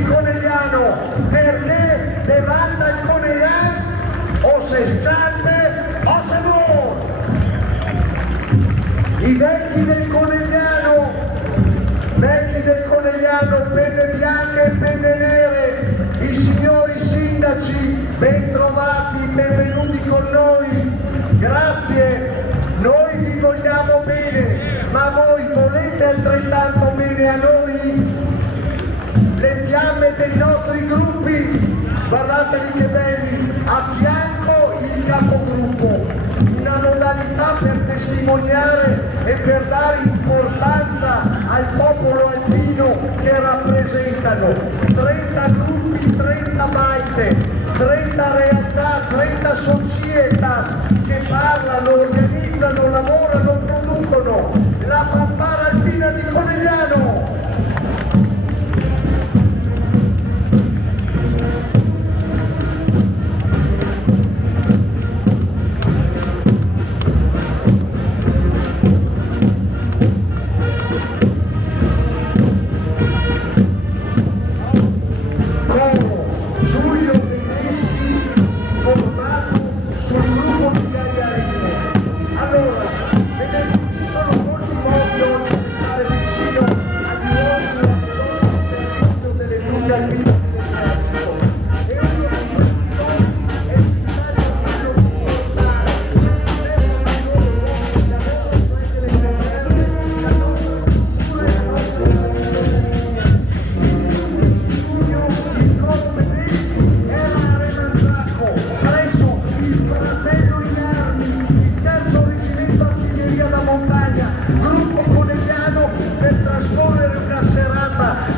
di Conegliano, perché levanta il Conegliano o se scende o se muore. I vecchi del Conegliano, penne bianche e penne nere, i signori sindaci, ben trovati, benvenuti con noi, grazie, noi vi vogliamo bene, ma voi volete altrettanto bene a noi? Le fiamme dei nostri gruppi, guardateli che belli, a fianco il capogruppo, una modalità per testimoniare e per dare importanza al popolo alpino che rappresentano. 30 gruppi, 30 baite, 30 realtà, 30 societas che parlano, organizzano, lavorano, producono la fanfara alpina di Conegliano.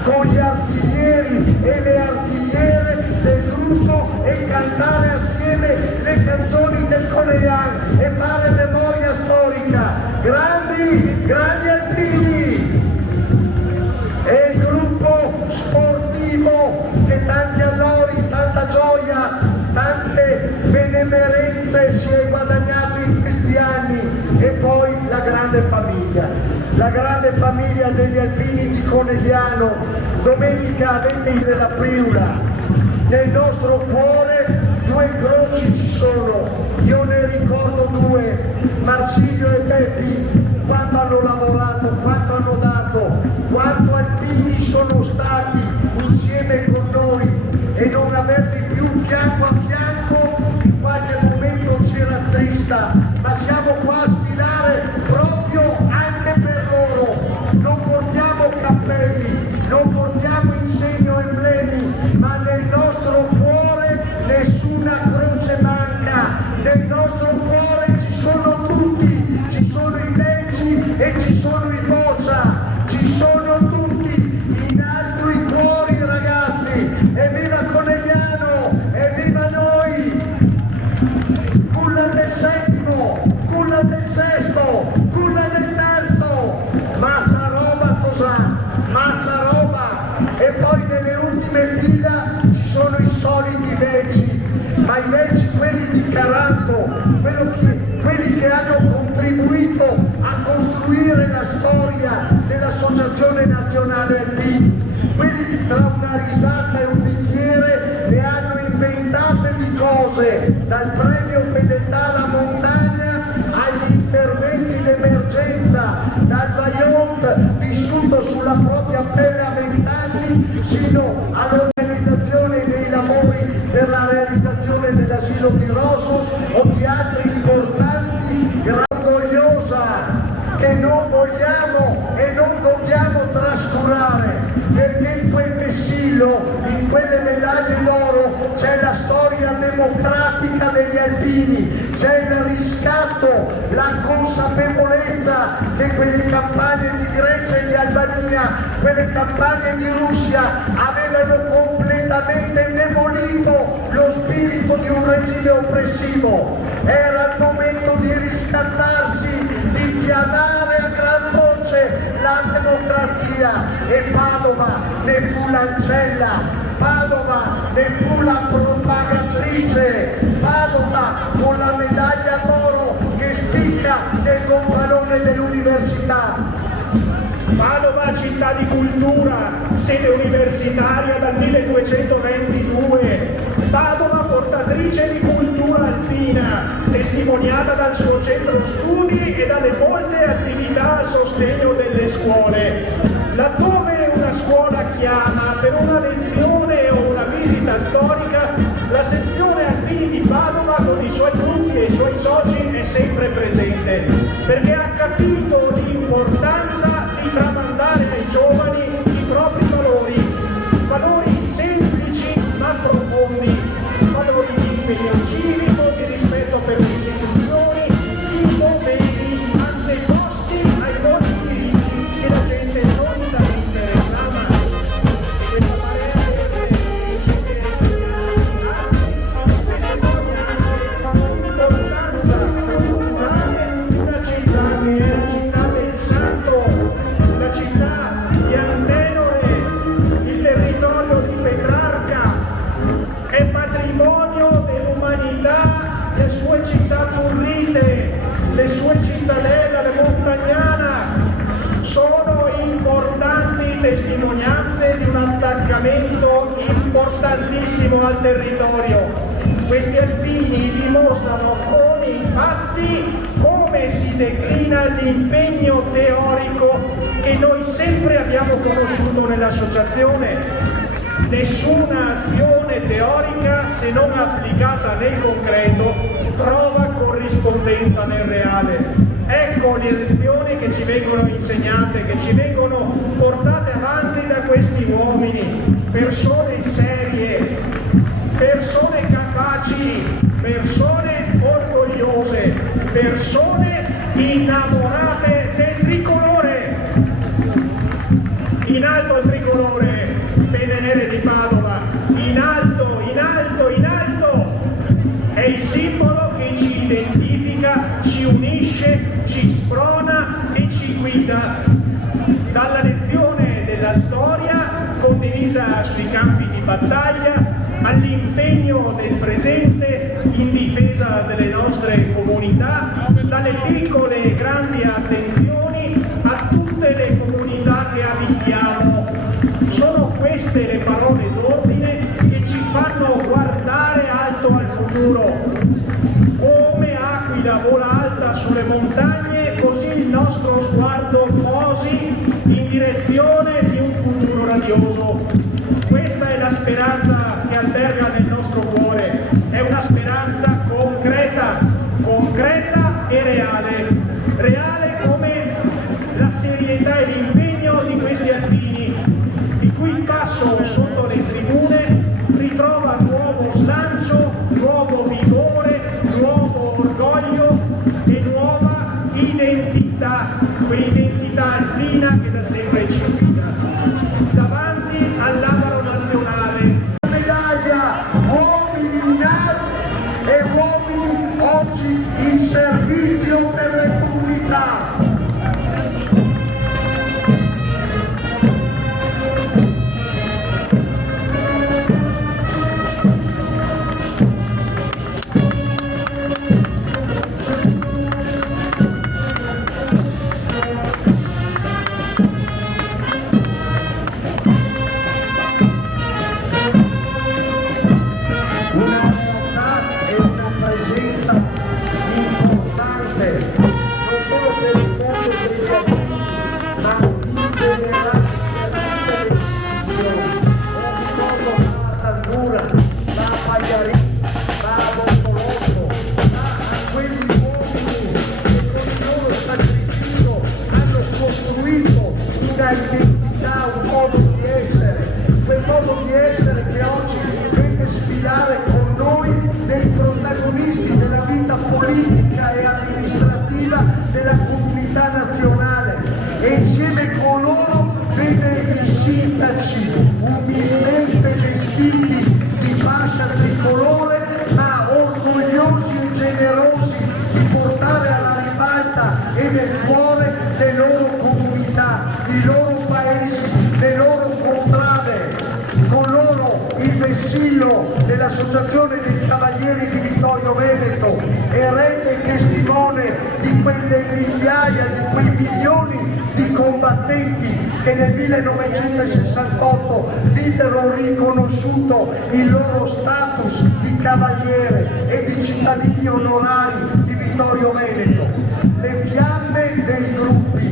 Con gli artiglieri e le artigliere del gruppo e cantare assieme le canzoni del Conegliano e fare memoria storica. Grandi alpini! E il gruppo sportivo che tanti allori, tanta gioia, tante benemerenze si è guadagnato in questi anni. E poi la grande famiglia degli alpini di Conegliano. Domenica avete della Priula, nel nostro cuore 2 croci ci sono, io ne ricordo 2, Marsilio e Peppi, quanto hanno lavorato, quanto hanno dato, quanto alpini sono stati insieme con noi e non averli più fianco a fianco in qualche momento ci rattrista, ma siamo qua a sfilare proprio anche per loro. Non portiamo cappelli, non portiamo insegni o emblemi, ma nel nostro cuore nessuna croce manca, nel nostro cuore ci sono tutti, ci sono i Becci e ci sono i Boccia, ci sono tutti, in alto i cuori ragazzi, evviva Conegliano, evviva noi! Culla del settimo, culla del sesto, culla del terzo, massa roba cos'ha? Massa roba! E poi nelle ultime fila ci sono i soliti Becci, ma i Becci quelli di Carambo, quelli che hanno contribuito a costruire la storia dell'Associazione Nazionale Alpini, quelli che tra una risata e un bicchiere ne hanno inventate di cose, dal premio fedeltà alla montagna agli interventi d'emergenza, dal Vajont vissuto sulla propria pelle a 20 anni sino all'organizzazione dei lavori per la realizzazione dell'asilo di Rossos o di altri importanti, orgogliosa, che non vogliamo e non dobbiamo trascurare, perché in quel vessillo, in quelle medaglie d'oro c'è la storia democratica degli alpini, c'è il riscatto, la consapevolezza che quelle campagne di Grecia e di Albania, quelle campagne di Russia avevano completamente indebolito lo spirito di un regime oppressivo. Era il momento di riscattarsi, di chiamare a gran voce la democrazia, e Padova ne fu l'ancella, Padova ne fu la propagatrice, Padova con la medaglia d'oro che spicca nel gonfalone dell'università. Padova città di cultura, sede universitaria dal 1222, Padova portatrice di cultura alpina, testimoniata dal suo centro studi e dalle molte attività a sostegno delle scuole. Laddove una scuola chiama per una lezione o una visita storica, la sezione alpini di Padova con i suoi gruppi e i suoi soci è sempre presente, perché ha capito l'importanza di tramandare ai giovani i propri valori semplici ma profondi, valori di impegno civico, di rispetto per le istituzioni, di doveri anteposti ai molti diritti che la gente solidamente reclama. Questa marea una città che è la città del santo, la città di Antenore, il territorio di Petrarca, è patrimonio dell'umanità, le sue città turrite, le sue cittadelle, la Montagnana, sono importanti testimonianze di un attaccamento importantissimo al territorio. Questi alpini dimostrano con i fatti come si declina l'impegno teorico che noi sempre abbiamo conosciuto nell'associazione. Nessuna azione teorica, se non applicata nel concreto, trova corrispondenza nel reale. Ecco le lezioni che ci vengono insegnate, che ci vengono portate avanti da questi uomini, persone serie, persone capaci, persone orgogliose, persone innamorate del tricolore. In alto il tricolore, penne nere di Padova, in alto, in alto, in alto, è il simbolo che ci identifica, ci unisce, ci sprona e ci guida. Dalla lezione della storia condivisa sui campi di battaglia, all'impegno del presente in difesa delle nostre comunità, dalle piccole e grandi attenzioni a tutte le comunità che abitiamo. Sono queste le parole d'ordine che ci fanno guardare alto al futuro. Come aquila vola alta sulle montagne, così il nostro sguardo posi in direzione di un futuro radioso. Questa è la speranza che alberga nel nostro cuore, è una speranza concreta, concreta e reale, reale come la serietà e l'impegno di questi alpini, il cui passo sotto le tribune ritrova nuovo slancio, nuovo vigore, nuovo orgoglio e nuova identità, quell'identità alpina che da sempre ci guida. Davanti all'Albero nazionale, medaglia, uomini nati e uomini oggi in servizio per le comunità. Identità, un modo di essere, quel modo di essere che oggi vede sfilare con noi dei protagonisti della vita politica e amministrativa della comunità nazionale e insieme con loro vede i sindaci umilmente vestiti di fascia tricolore ma orgogliosi e generosi di portare alla ribalta e nel cuore le loro comunità, i loro paesi, le loro contrade. Con loro il vessillo dell'Associazione dei Cavalieri di Vittorio Veneto, erede e testimone di quelle migliaia, di quei milioni di combattenti che nel 1968 diedero riconosciuto il loro status di cavaliere e di cittadini onorari di Vittorio Veneto. Le fiamme dei gruppi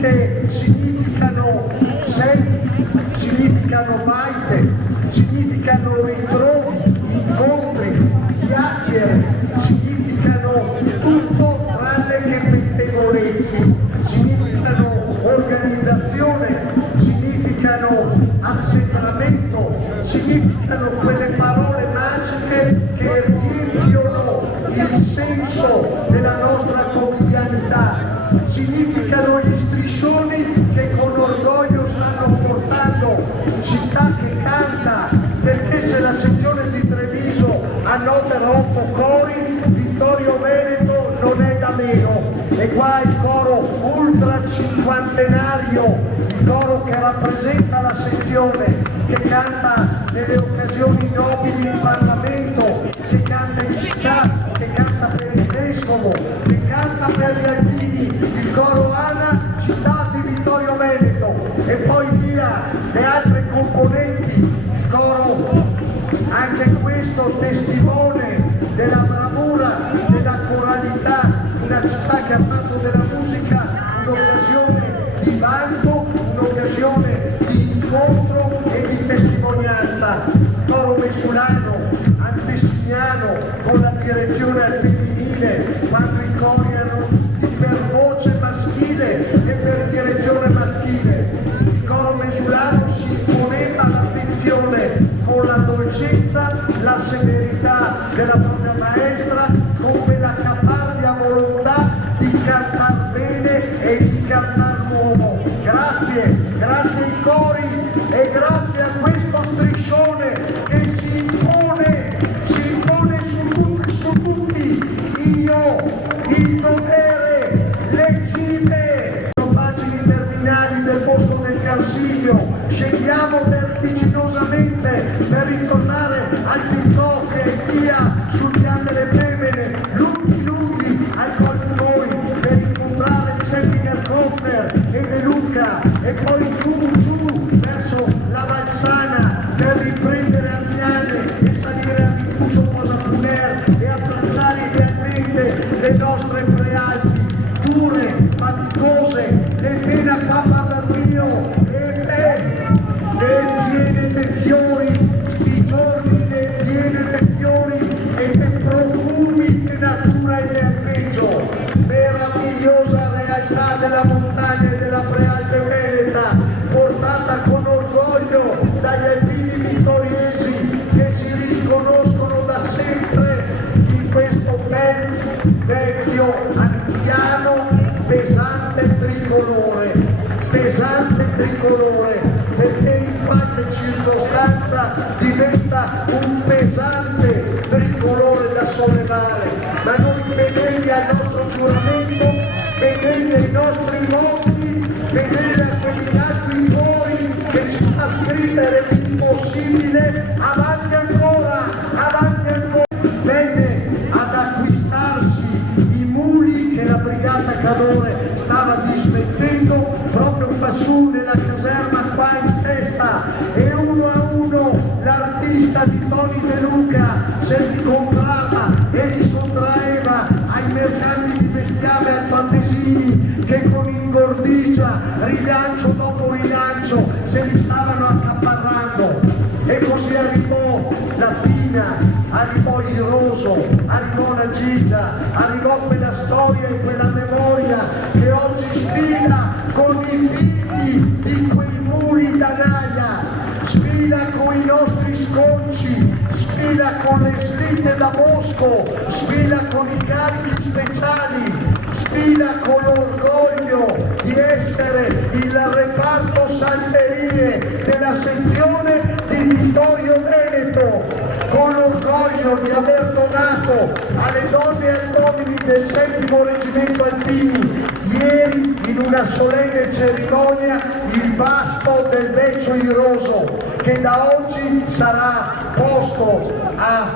che significano sedi, significano maite, significano ritrovi, incontri, chiacchiere, significano tutto tranne che pettegolezzi, significano organizzazione, significano assembramento, significano quelle parole magiche che riempiono il senso della nostra quotidianità, significano gli striscioni che con orgoglio stanno portando Città che canta, perché se la sezione di Treviso annotera 8 cori, Vittorio Veneto non è da meno. E qua il coro ultra cinquantenario, il coro che rappresenta la sezione, che canta nelle occasioni nobili in Parlamento, che canta in città, che canta per il vescovo, che canta per gli alpini, il coro ANA Città di Vittorio Veneto, e poi via le altre componenti, il coro anche questo testimone della bravura, della coralità, una città che ha fatto della musica un'occasione di vanto, un'occasione di incontro e di testimonianza. Coro Mesulano, Antesignano, con la direzione al femminile, quando i cori erano per voce maschile e per direzione maschile. Il coro Mesulano si imponeva l'attenzione con la dolcezza, la severità della propria maestra, con quella caparbia volontà di cantar bene e di cantar nuovo. Grazie, grazie ai cori e grazie a questo striscione che si impone su tutti. Io, il dovere, legge, pagine terminali del Bosco del Cansiglio, scendiamo vertiginosamente per ritornare al TikTok e via sul Pian delle Femmine, lunghi al Colpinoi per incontrare il Settinger-Koffer e De Luca, e poi giù verso la Valsana per riprendere Armiane e salire a Vicuso Posapuner e abbracciare idealmente le nostre prealpi, dure, faticose, le pene a Papa Dio e piene fiori, sti giorni le piene fiori e che profumi che natura e terpeggio, meravigliosa realtà della montagna e della prealpe veneta, portata con orgoglio dagli alpini vittoriesi che si riconoscono da sempre in questo bel vecchio anziano pesante tricolore, perché in qualche circostanza diventa un pesante tricolore da sollevare, ma noi fedeli al nostro giuramento, fedeli ai nostri monti, fedeli a quegli altri cuori che ci fa scrivere l'impossibile, avanti ancora, venne ad acquistarsi i muli che la brigata Cadore stava dismettendo proprio quassù nella caserma qua in testa, e uno a uno l'artista di Tony De Luca se li comprava e li sottraeva ai mercanti di bestiame altoatesini che con ingordigia, rilancio dopo rilancio, se li stavano accaparrando. E così arrivò la Fina, arrivò il Roso, arrivò la Gigia, arrivò quella storia e quella memoria che oggi sfila con i figli di quei muli d'anaia, sfila con i nostri sconci, sfila con le slitte da bosco, sfila con i carichi speciali, sfila con l'orgoglio di essere il reparto salterie della sezione di Vittorio Veneto, con l'orgoglio di aver donato alle donne e agli uomini del 7° Reggimento Alpini ieri in una solenne cerimonia il basto del Beccio Iroso, che da oggi sarà posto a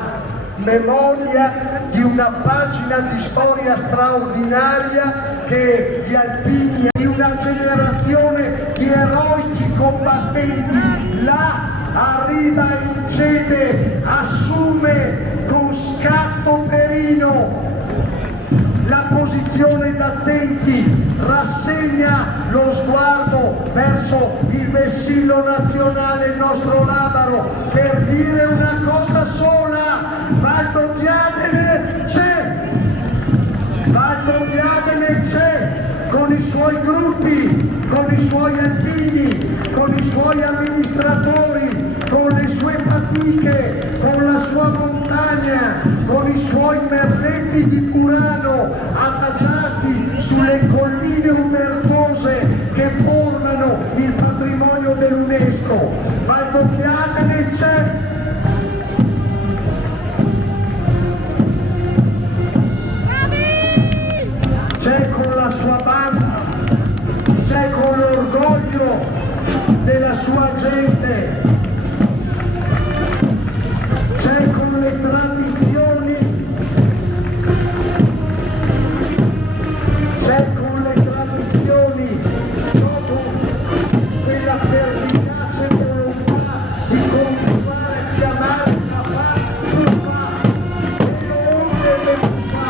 memoria di una pagina di storia straordinaria che gli alpini, di una generazione di eroici combattenti, là arriva in Cete, assume con scatto perino la posizione d'attenti, rassegna lo sguardo verso il vessillo nazionale, il nostro Labaro, per dire una cosa sola: Valdobbiadene c'è! Valdobbiadene c'è! Con i suoi gruppi, con i suoi alpini, con i suoi amministratori, con le sue fatiche, con la sua montagna, con i suoi merletti di Curano adagiati sulle colline ubertose che formano il patrimonio dell'UNESCO. Valdobbiadene c'è! C'è con la sua banda, c'è con l'orgoglio della sua gente, c'è con le tradizioni, c'è con le tradizioni, dopo quella pervicace volontà di continuare a chiamare la turba e non delle turba,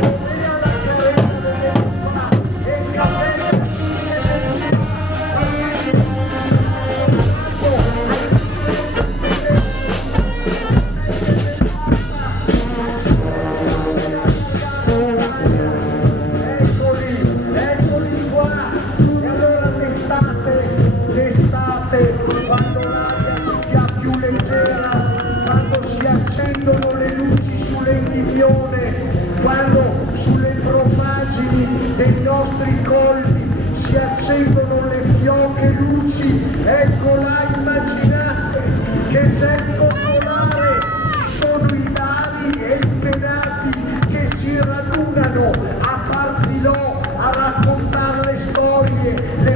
come alla carezza delle turba e il capello eccoli qua. E allora l'estate, quando l'aria si fa più leggera, quando si accendono le luci sulle Indivione, quando sulle propaggini dei nostri colli si accendono le fioche luci, ecco là, immaginate che c'è il popolare, ci sono i vari e i penati che si radunano a far filò, a raccontare le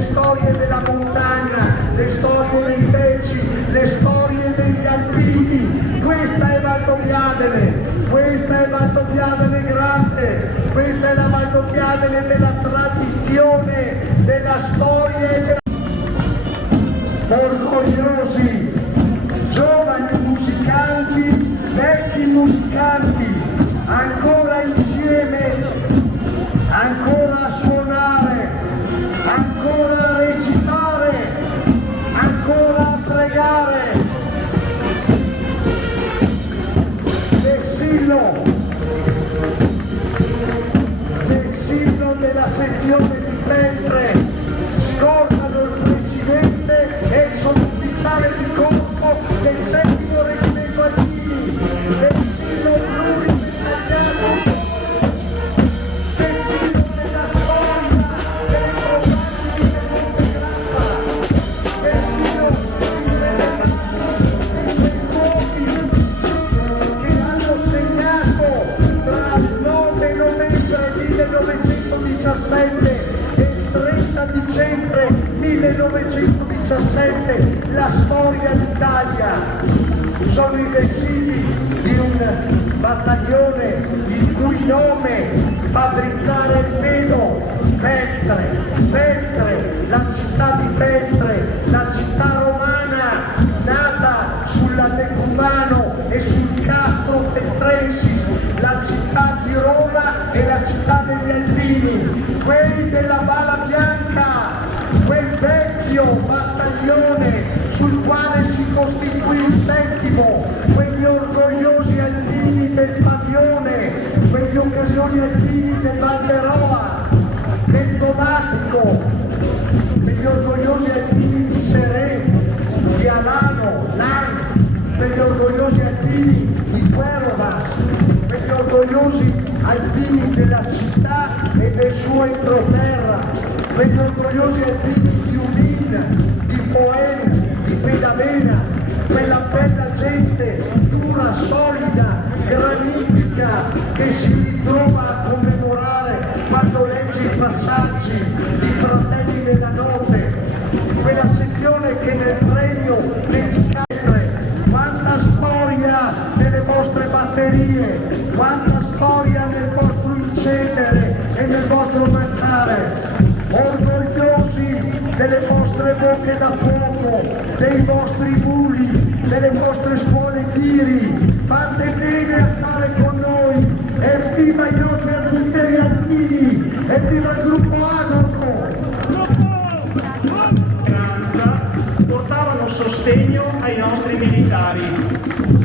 storie della montagna, le storie dei Becci, le storie degli alpini. Questa è Valdobbiadene, questa è Valdobbiadene grande, questa è la Valdobbiadene della tradizione, della storia e della... Orgogliosi, giovani musicanti, vecchi musicanti, ancora insieme, ancora a suonare, ancora a recitare, ancora a pregare. Vessillo della sezione di Feltre, scordano il presidente e il sottufficiale di corpo del 7° reggimento alpini, vessillo pluritagliato, vessillo della storia delle propaggini del Monte Grappa, vessillo dei luoghi che hanno segnato tra il 9 novembre 1917 e il 30 dicembre 1917 la storia d'Italia. Sono i vessilli di un battaglione il cui nome fa drizzare il pelo. Feltre, la città di Feltre, la città romana nata sulla Decumano e sul Castro Feltrensis, la città di Roma e la città degli Alpini, quelli della Bala Bianca, quel vecchio battaglione sul quale si costituì il 7°, quegli orgogliosi alpini del Pavione, quegli occasioni alpini del Valderoa, del Domatico, quegli orgogliosi alpini di Serè, di Alano, Nan, quegli orgogliosi alpini di Querovas, quegli orgogliosi alpini della città e del suo entroterra, quegli orgogliosi alpini di Udin, di Poen, di Pedavena, quella bella gente dura, solida, granitica che si ritrova a commemorare quando legge i passaggi anche da fuoco dei vostri muli, delle vostre scuole tiri. Fate bene a stare con noi. Evviva i nostri artiglieri alpini, evviva il gruppo Agorco. Portavano sostegno ai nostri militari.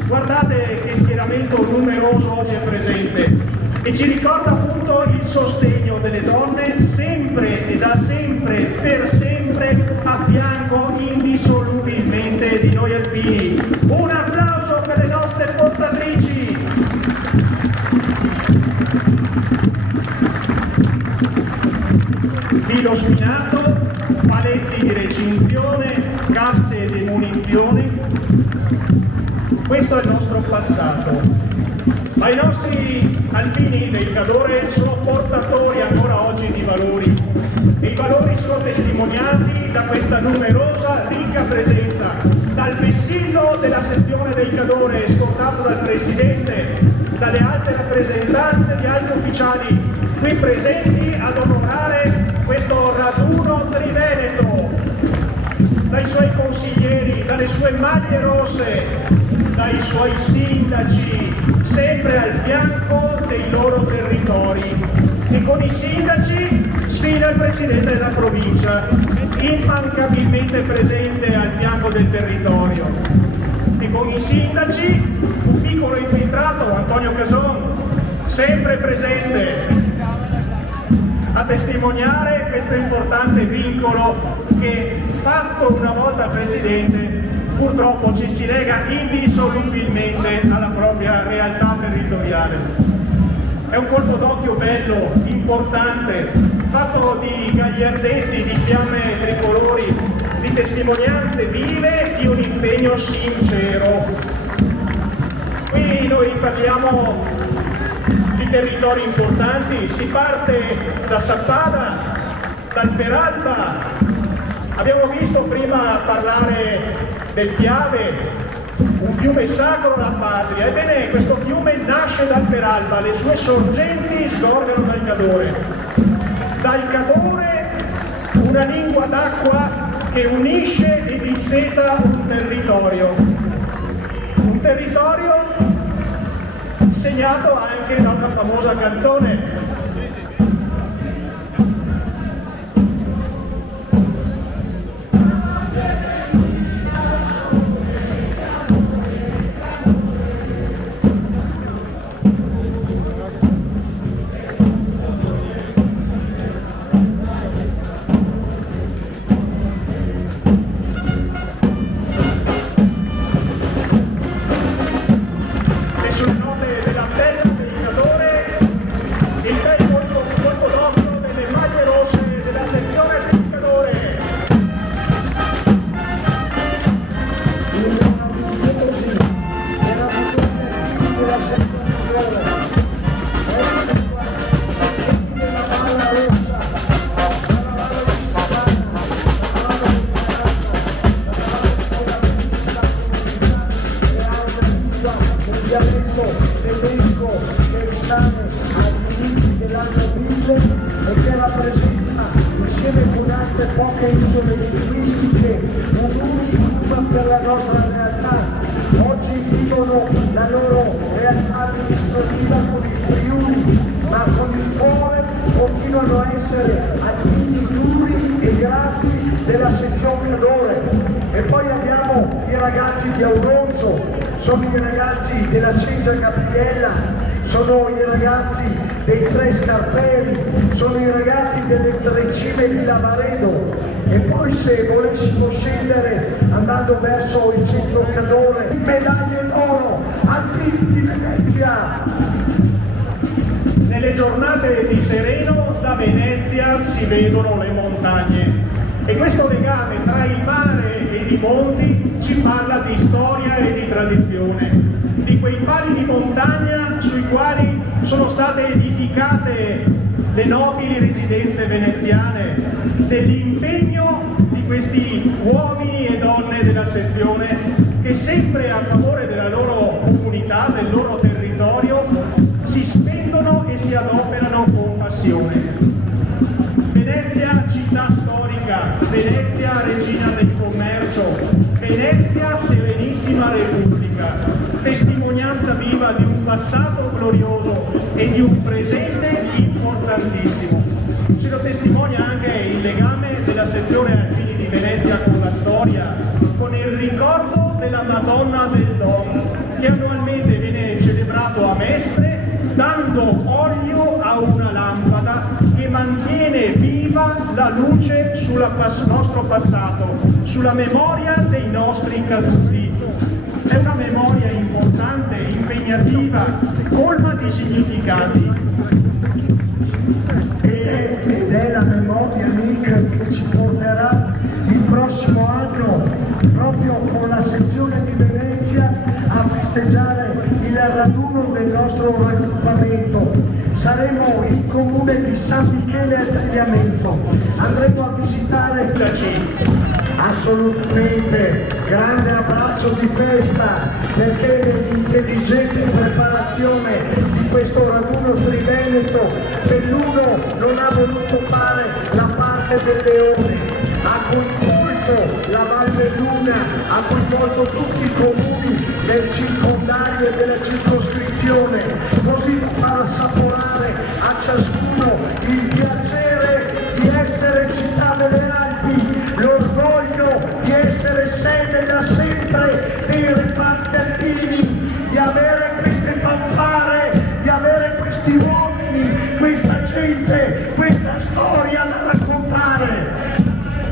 Guardate che schieramento numeroso oggi è presente e ci ricorda appunto il sostegno delle donne sempre e da sempre, per sempre, a fianco indissolubilmente di noi alpini. Un applauso per le nostre portatrici! Filo spinato, paletti di recinzione, casse di munizioni. Questo è il nostro passato. Ma i nostri alpini del Cadore sono portatori ancora oggi di valori. E i valori sono testimoniati da questa numerosa, ricca presenza, dal vessillo della sezione del Cadore scortato dal Presidente, dalle alte rappresentanze di alti ufficiali qui presenti ad onorare questo raduno triveneto, dai suoi consiglieri, dalle sue maglie rosse, dai suoi sindaci, sempre al fianco dei loro territori. E con i sindaci sfida il Presidente della provincia, immancabilmente presente al fianco del territorio. E con i sindaci un piccolo infiltrato, Antonio Cason, sempre presente a testimoniare questo importante vincolo che, fatto una volta al Presidente, purtroppo ci si lega indissolubilmente alla propria realtà territoriale. È un colpo d'occhio bello, importante, fatto di gagliardetti, di fiamme tricolori, di testimonianze vive di un impegno sincero. Qui noi parliamo di territori importanti, si parte da Sappada, dal Peralba, abbiamo visto prima parlare del Piave, un fiume sacro alla patria. Ebbene, questo fiume nasce dal Peralba, le sue sorgenti sgorgano dal Cadore. Dal Cadore una lingua d'acqua che unisce e disseta un territorio segnato anche da una famosa canzone. Poche isole turistiche, un unicum per la nostra realtà. Oggi vivono la loro realtà amministrativa con il Friuli, ma con il cuore continuano a essere alpini duri e grati della sezione Cadore. E poi abbiamo i ragazzi di Auronzo, sono i ragazzi della Cengia Capriella, sono i ragazzi dei Tre Scarperi, sono i ragazzi delle Tre Cime di Lavaredo. E poi se volessimo scendere andando verso il centro Cadore, medaglie d'oro, alpini di Venezia. Nelle giornate di sereno da Venezia si vedono le montagne e questo legame tra il mare e i monti ci parla di storia e di tradizione, di quei pali di montagna sui quali sono state edificate le nobili residenze veneziane, dell'impegno di questi uomini e donne della sezione che sempre a favore della loro comunità, del loro territorio, si spendono e si adoperano con passione. Venezia, città storica, Venezia, regina del prima Repubblica, testimonianza viva di un passato glorioso e di un presente importantissimo. Ce lo testimonia anche il legame della sezione Alpini di Venezia con la storia, con il ricordo della Madonna del Dom, che annualmente viene celebrato a Mestre, dando olio a una lampada che mantiene viva la luce sul nostro passato, sulla memoria dei nostri caduti. È una memoria importante, impegnativa, colma di significati. Ed è la memoria amica che ci porterà il prossimo anno, proprio con la sezione di Venezia, a festeggiare il raduno del nostro raggruppamento. Saremo in comune di San Michele al Tagliamento, andremo a visitare assolutamente grande abbraccio di festa, perché l'intelligente preparazione di questo raduno triveneto, Belluno non ha voluto fare la parte del leone, ha coinvolto la Val Belluna, ha coinvolto tutti i comuni del circondario e della circoscrizione, così da far assaporare a ciascuno il piacere di essere città delle Alpi, l'orgoglio di essere sede da sempre dei reparti alpini, di avere queste fanfare, di avere questi uomini, questa gente, questa storia da raccontare.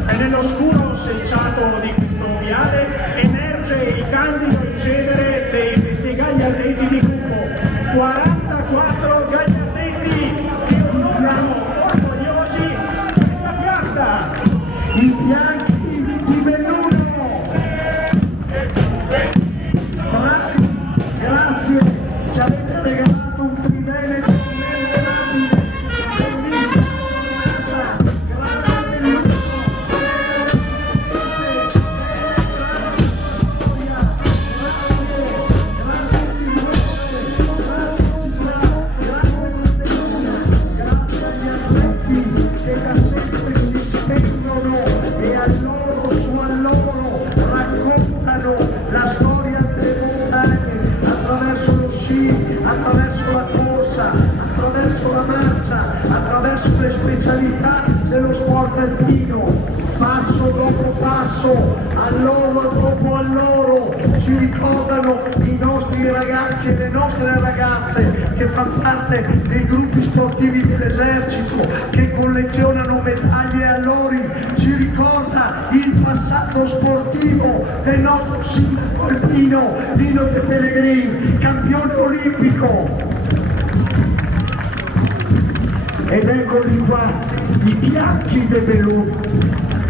E nell'oscuro selciato di questo viale emerge il candido incedere dei gagliardetti di gruppo. 44 gagliardetti che onorano orgogliosi questa piazza. I bianchi di Belluno. Grazie, ci avete regalato un triveneto memorabile. Dello sport alpino, passo dopo passo, alloro dopo alloro, ci ricordano i nostri ragazzi e le nostre ragazze che fanno parte dei gruppi sportivi dell'esercito, che collezionano medaglie e allori, ci ricorda il passato sportivo del nostro sindaco alpino Lino De Pellegrini, campione olimpico. Ed eccoli qua, i bianchi de Belluno,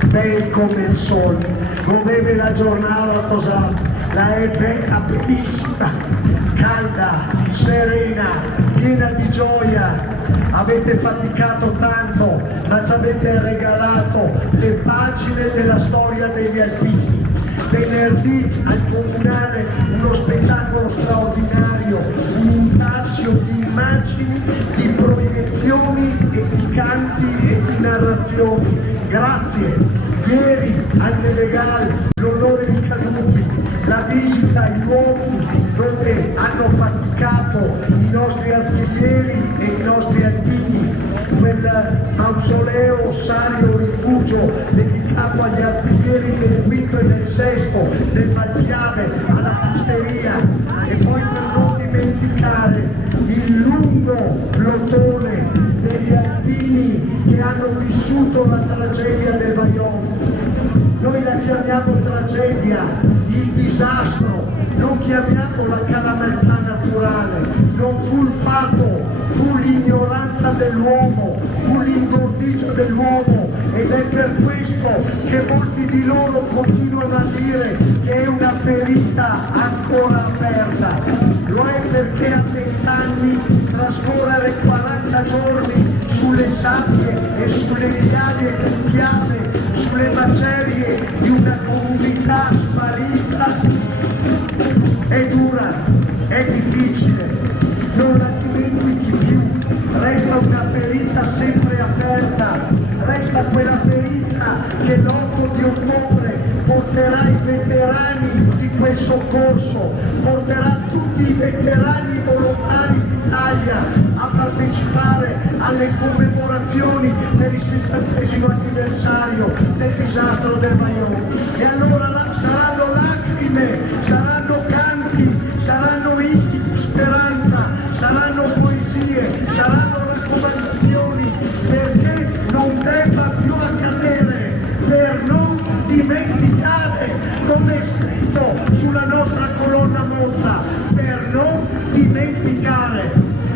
bei come il sole, godeve la giornata tosata, la ebbe bellissima, calda, serena, piena di gioia. Avete faticato tanto, ma ci avete regalato le pagine della storia degli alpini. Venerdì al Comunale uno spettacolo straordinario, un intarsio di immagini, di proiezioni e di canti e di narrazioni. Grazie. Ieri al Menegal l'onore di caduti, la visita ai luoghi dove hanno faticato i nostri artiglieri e i nostri alpini, quel mausoleo ossario rifugio dedicato agli artiglieri del quinto e del sesto, del Valpiave, alla fusteria, e poi per non dimenticare il lungo plotone degli alpini che hanno vissuto la tragedia del Vajont. Noi la chiamiamo tragedia, il disastro, non chiamiamo la calamità naturale, non fu il fatto, fu l'ignoranza dell'uomo, fu l'ingordigia dell'uomo, ed è per questo che molti di loro continuano a dire che è una ferita ancora aperta. Lo è perché a 20 anni trascorrere 40 giorni sulle sabbie e sulle viale di chiave, sulle macerie di una comunità sparita è dura, è difficile, non la dimentichi più, resta una ferita sempre aperta, resta quella ferita che l'8 di ottobre porterà i veterani di quel soccorso, porterà tutti i veterani volontari d'Italia a partecipare alle commemorazioni per il 60° anniversario del disastro del Vajont. E allora saranno lacrime, saranno canti, saranno inni di speranza, saranno poesie, saranno raccomandazioni, perché non debba più accadere, per non dimenticare, come è scritto sulla nostra colonna mozza, per non dimenticare.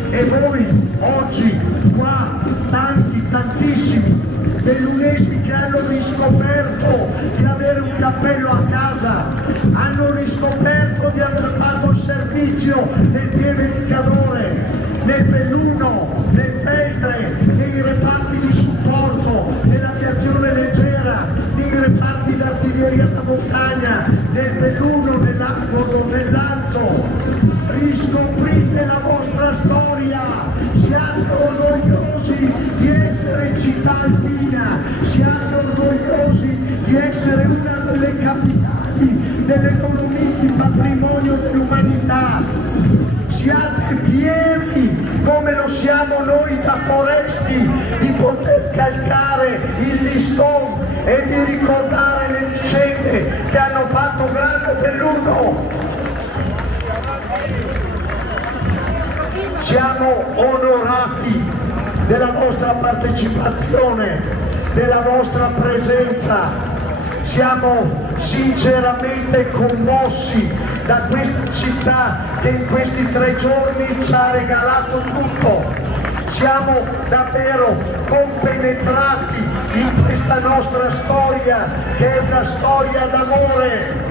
E voi oggi qua, tantissimi dell'UNESCI che hanno riscoperto di avere un cappello a casa, hanno riscoperto di aver fatto il servizio nel pieve di Cadore, nel Belluno, nel Feltre, nei reparti di supporto, nell'aviazione leggera, nei reparti d'artiglieria da montagna, nel Belluno, nell'Arco, nell'Anzo. Riscoprite la vostra storia, siate orgogliosi di essere città alpina, siate orgogliosi di essere una delle capitali delle Dolomiti, patrimonio dell'umanità. Siate fieri, come lo siamo noi da foresti, di poter scalcare il listone e di ricordare le vicende che hanno fatto grande Belluno. Siamo onorati della vostra partecipazione, della vostra presenza. Siamo sinceramente commossi da questa città che in questi 3 giorni ci ha regalato tutto. Siamo davvero compenetrati in questa nostra storia, che è una storia d'amore.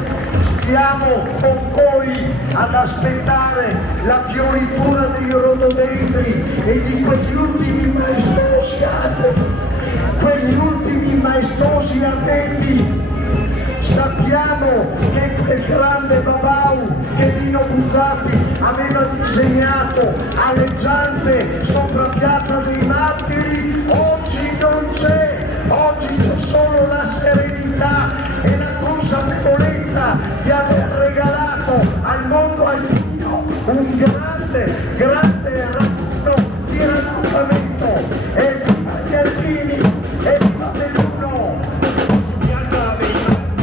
Stiamo con voi ad aspettare la fioritura dei rododendri e di quegli ultimi maestosi alberi, quegli ultimi maestosi abeti. Sappiamo che quel grande Babau che Dino Buzzati aveva disegnato aleggiante sopra Piazza dei Martiri oggi non c'è, oggi c'è solo la serenità e la consapevolezza di aver regalato al mondo alpino un grande racconto di raccontamento. E gli alpini e viva Belluno! Piazza dei Martiri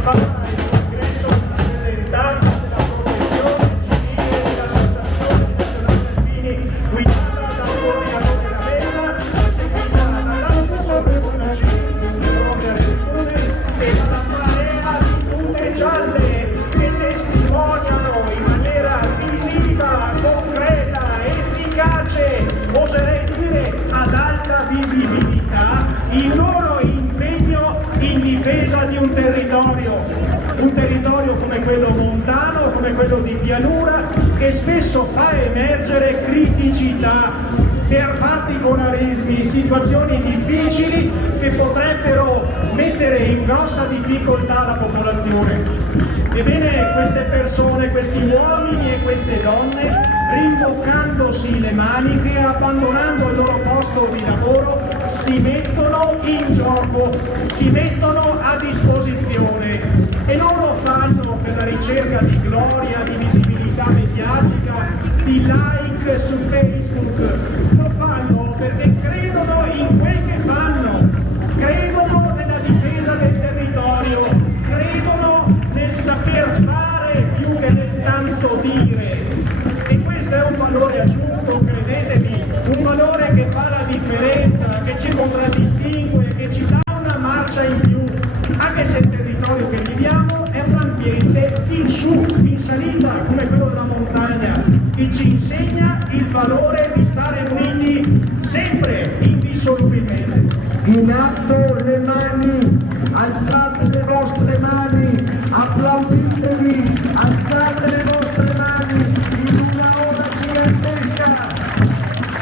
farà il congresso rappresentante della professione civile dell'Associazione Nazionale Alpini, guidata dal coordinatore Ravella, seguita dall'assessore Bonacini, propria regione, e dalla marea di tute gialle che testimoniano in maniera visiva, concreta, efficace, oserei dire ad alta visibilità, il loro impegno in difesa di un territorio come quello montano, come quello di pianura, che spesso fa emergere criticità per particolarismi, situazioni difficili che potrebbero mettere in grossa difficoltà la popolazione. Ebbene, queste persone, questi uomini e queste donne, rimboccandosi le maniche, abbandonando il loro posto di lavoro, si mettono in gioco, si mettono a disposizione e non lo fanno per la ricerca di gloria, di visibilità mediatica, di like su Facebook, lo fanno perché credono in quel che fanno, credono nella difesa del territorio, credono nel saper fare più che nel tanto dire. E questo è un valore aggiunto, credetemi, un valore che fa la differenza, che ci contraddistingue, che ci dà una marcia in più, anche se il territorio che viviamo è un ambiente in su, in salita, come quello della montagna, che ci insegna il valore di stare uniti sempre, indissolubilmente. In alto le mani, alzate le vostre mani, applauditevi, alzate le vostre mani in una ora gigantesca.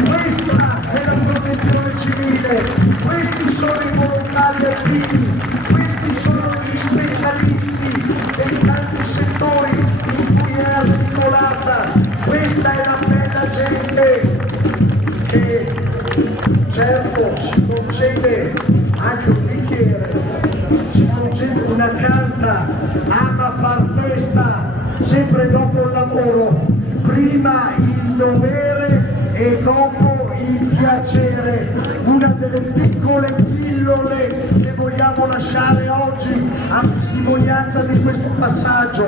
Questa è la protezione civile, questi sono i volontari alpini, questi sono gli specialisti dei tanti settori in cui è articolata. Questa è la bella gente che certo si concede anche un bicchiere, si concede una canna sempre dopo il lavoro, prima il dovere e dopo il piacere. Una delle piccole pillole che vogliamo lasciare oggi a testimonianza di questo passaggio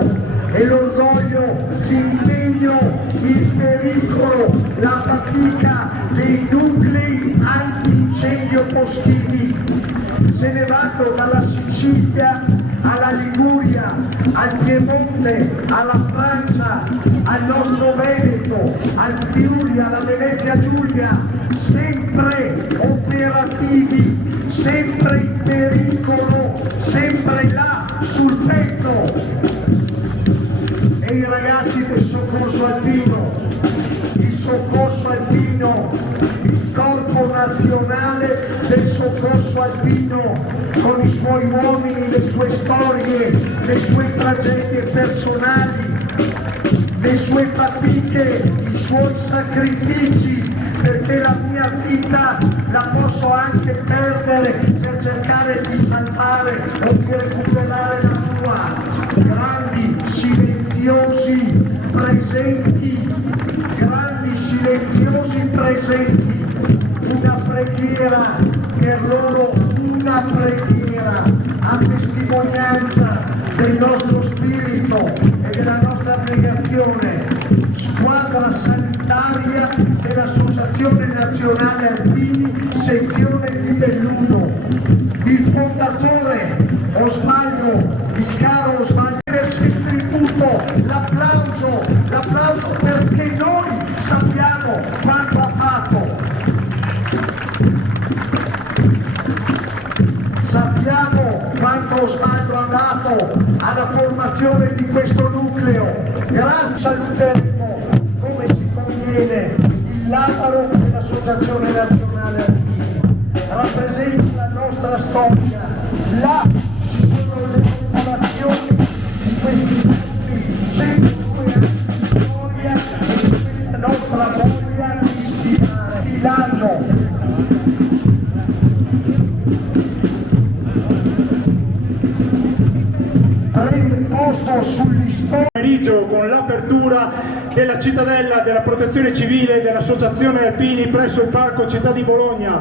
è l'orgoglio, l'impegno, il pericolo, la fatica dei nuclei antincendio boschivi. Se ne vanno dalla Sicilia alla Liguria, al Piemonte, alla Francia, al nostro Veneto, al Friuli, alla Venezia Giulia, sempre operativi, sempre in pericolo, sempre là sul pezzo. E i ragazzi del soccorso alpino, il soccorso alpino, il corpo nazionale del soccorso alpino, con i suoi uomini, le sue storie, le sue tragedie personali, le sue fatiche, i suoi sacrifici, perché la mia vita la posso anche perdere per cercare di salvare o di recuperare la tua. Grandi, silenziosi, presenti, grandi, silenziosi, presenti. Una preghiera per loro, una preghiera a testimonianza del nostro spirito e della nostra abnegazione. Squadra sanitaria dell'Associazione Nazionale Alpini, sezione di Belluno. Il fondatore Osvaldo, il caro Osvaldo, il tributo, l'applauso perché noi sappiamo quanto ha fatto. Sappiamo quanto Osvaldo ha dato alla formazione di questo nucleo. Grazie, saluteremo come si conviene il labaro dell'Associazione Nazionale Alpini. Rappresenta la nostra storia. Là ci sono le popolazioni di questi anni, 102 anni di storia e di questa nostra voglia di sfidare. Milano. Pomeriggio con l'apertura della cittadella della protezione civile dell'Associazione Alpini presso il Parco Città di Bologna.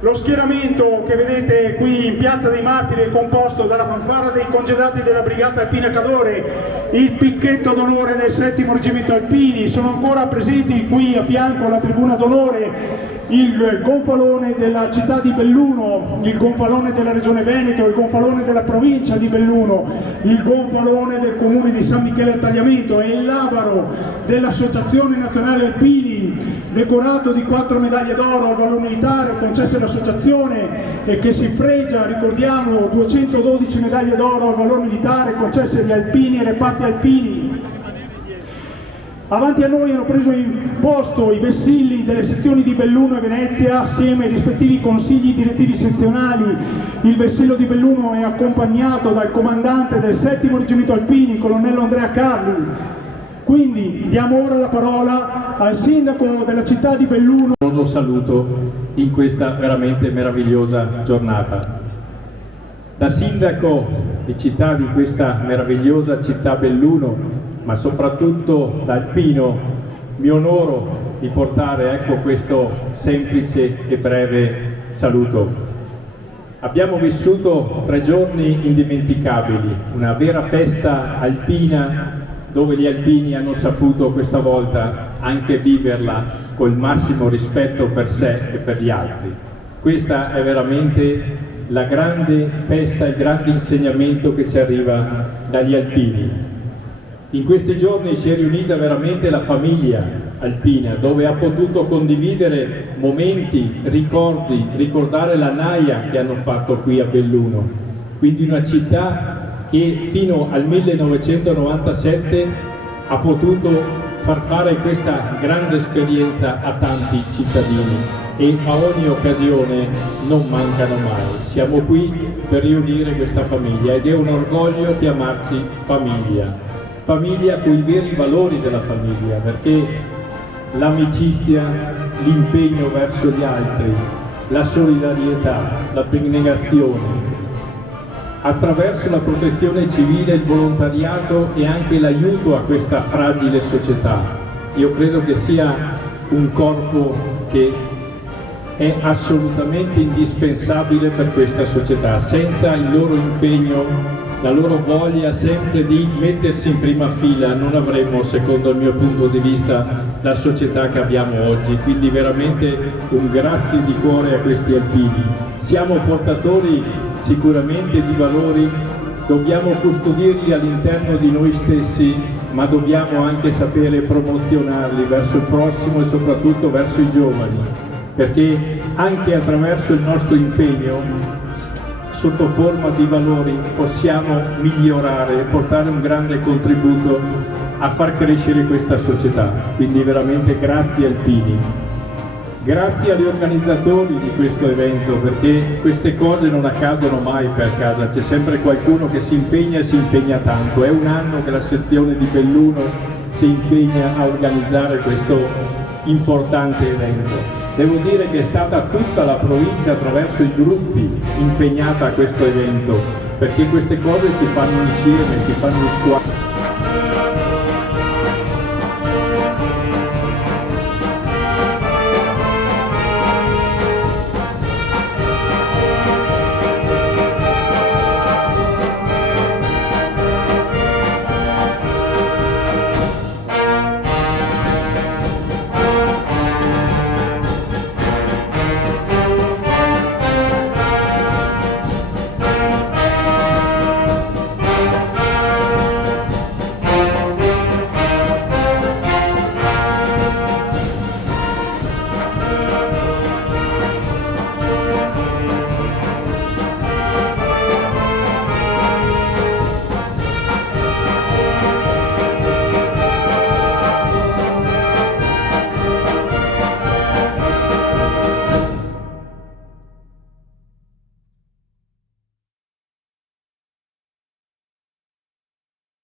Lo schieramento che vedete qui in Piazza dei Martiri è composto dalla fanfara dei congedati della Brigata Alpina Cadore, il picchetto d'onore del 7° Reggimento Alpini, sono ancora presenti qui a fianco alla tribuna d'onore il gonfalone della città di Belluno, il gonfalone della Regione Veneto, il gonfalone della provincia di Belluno, il gonfalone del comune di San Michele al Tagliamento e il labaro dell'Associazione Nazionale Alpini, decorato di 4 medaglie d'oro al valore militare concesse all'associazione e che si fregia, ricordiamo, 212 medaglie d'oro al valore militare concesse agli alpini e reparti alpini. Avanti a noi hanno preso in posto i vessilli delle sezioni di Belluno e Venezia assieme ai rispettivi consigli direttivi sezionali. Il vessillo di Belluno è accompagnato dal comandante del 7° Reggimento Alpini, colonnello Andrea Carli. Quindi diamo ora la parola al sindaco della città di Belluno. Un saluto in questa veramente meravigliosa giornata. Da sindaco di città di questa meravigliosa città Belluno, ma soprattutto da alpino, mi onoro di portare questo semplice e breve saluto. Abbiamo vissuto 3 giorni indimenticabili, una vera festa alpina dove gli alpini hanno saputo questa volta anche viverla col massimo rispetto per sé e per gli altri. Questa è veramente la grande festa, il grande insegnamento che ci arriva dagli alpini. In questi giorni si è riunita veramente la famiglia alpina, dove ha potuto condividere momenti, ricordi, ricordare la naia che hanno fatto qui a Belluno. Quindi una città che fino al 1997 ha potuto far fare questa grande esperienza a tanti cittadini e a ogni occasione non mancano mai. Siamo qui per riunire questa famiglia ed è un orgoglio chiamarci famiglia. Famiglia con i veri valori della famiglia, perché l'amicizia, l'impegno verso gli altri, la solidarietà, l'abnegazione, attraverso la protezione civile, il volontariato e anche l'aiuto a questa fragile società. Io credo che sia un corpo che è assolutamente indispensabile per questa società. Senza il loro impegno, la loro voglia sempre di mettersi in prima fila, non avremmo, secondo il mio punto di vista, la società che abbiamo oggi. Quindi veramente un grazie di cuore a questi alpini. Siamo portatori sicuramente di valori, dobbiamo custodirli all'interno di noi stessi, ma dobbiamo anche sapere promozionarli verso il prossimo e soprattutto verso i giovani, perché anche attraverso il nostro impegno sotto forma di valori possiamo migliorare e portare un grande contributo a far crescere questa società. Quindi veramente grazie alpini. Grazie agli organizzatori di questo evento, perché queste cose non accadono mai per caso, c'è sempre qualcuno che si impegna e si impegna tanto. È un anno che la sezione di Belluno si impegna a organizzare questo importante evento. Devo dire che è stata tutta la provincia attraverso i gruppi impegnata a questo evento, perché queste cose si fanno insieme, si fanno in squadra.